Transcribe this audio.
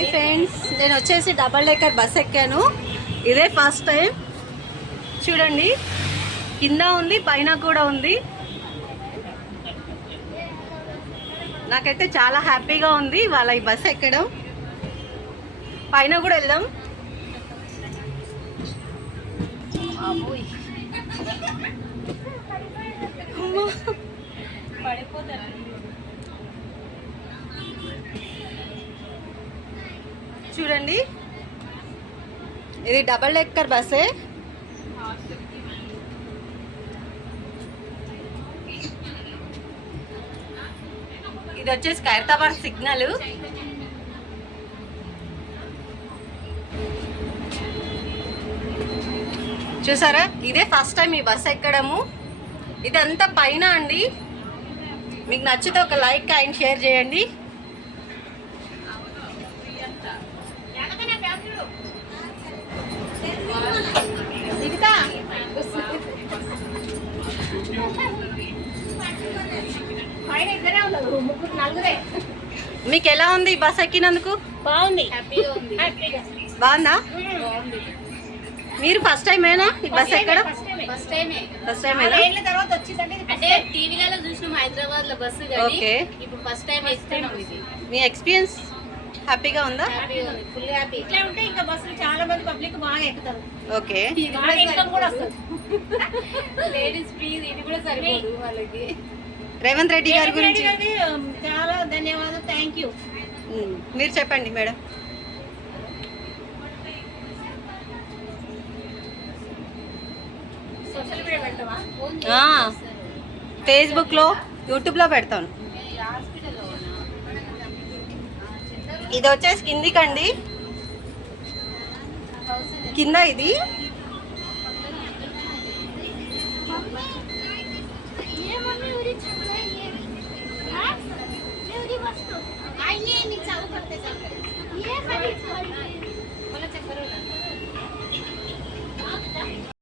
Hi friends, నేను వచ్చేసి double decker bus ఎక్కాను. ఇదే ఫస్ట్ టైం. చూడండి, కింద ఉంది, పైన కూడా ఉంది. నాకైతే చాలా హ్యాపీగా ఉంది వాళ్ళ ఈ బస్ ఎక్కడం. పైన కూడా వెళ్దాం. చూడండి, ఇది డబల్ డెక్కర్ బస్సే. ఇది వచ్చేసి ఖైరతాబాద్ సిగ్నల్. చూసారా, ఇదే ఫస్ట్ టైం ఈ బస్ ఎక్కడము. ఇదంతా పైన అండి. మీకు నచ్చితే ఒక లైక్ అండ్ షేర్ చేయండి. మీకు ఎలా ఉంది బస్ ఎక్కినందుకు? బాగుంది. బాగుందా? మీరు ఫస్ట్ టైమేనా ఈ బస్ ఎక్కడం? ఫస్ట్ టైమే. అంటే టీవీలలో చూసినాం హైదరాబాద్ లో బస్సు. ఓకే, ఇప్పుడు ఫస్ట్ టైం ఎక్కుతున్నాం. ఇది మీ ఎక్స్పీరియన్స్ హ్యాపీగా ఉందా? Full happy. ఇట్లా ఉంటే ఇంకా బస్సులు చాలా మంది పబ్లిక్ బాగా ఎక్కుతారు. ఓకే, ఇన్కమ్ కూడా వస్తుంది. లేడీస్ ఫ్రీ, ఇది కూడా సరిపోదు వాళ్ళకి. రేవంత్ రెడ్డి గారి గురించి చాలా ధన్యవాదాలు. Thank you. మీరు చెప్పండి మేడం. సోషల్ మీడియా పెడతావా? ఫేస్బుక్లో, యూట్యూబ్లో పెడతాను. ఇది వచ్చేసి కిందికండి, కింద ఇది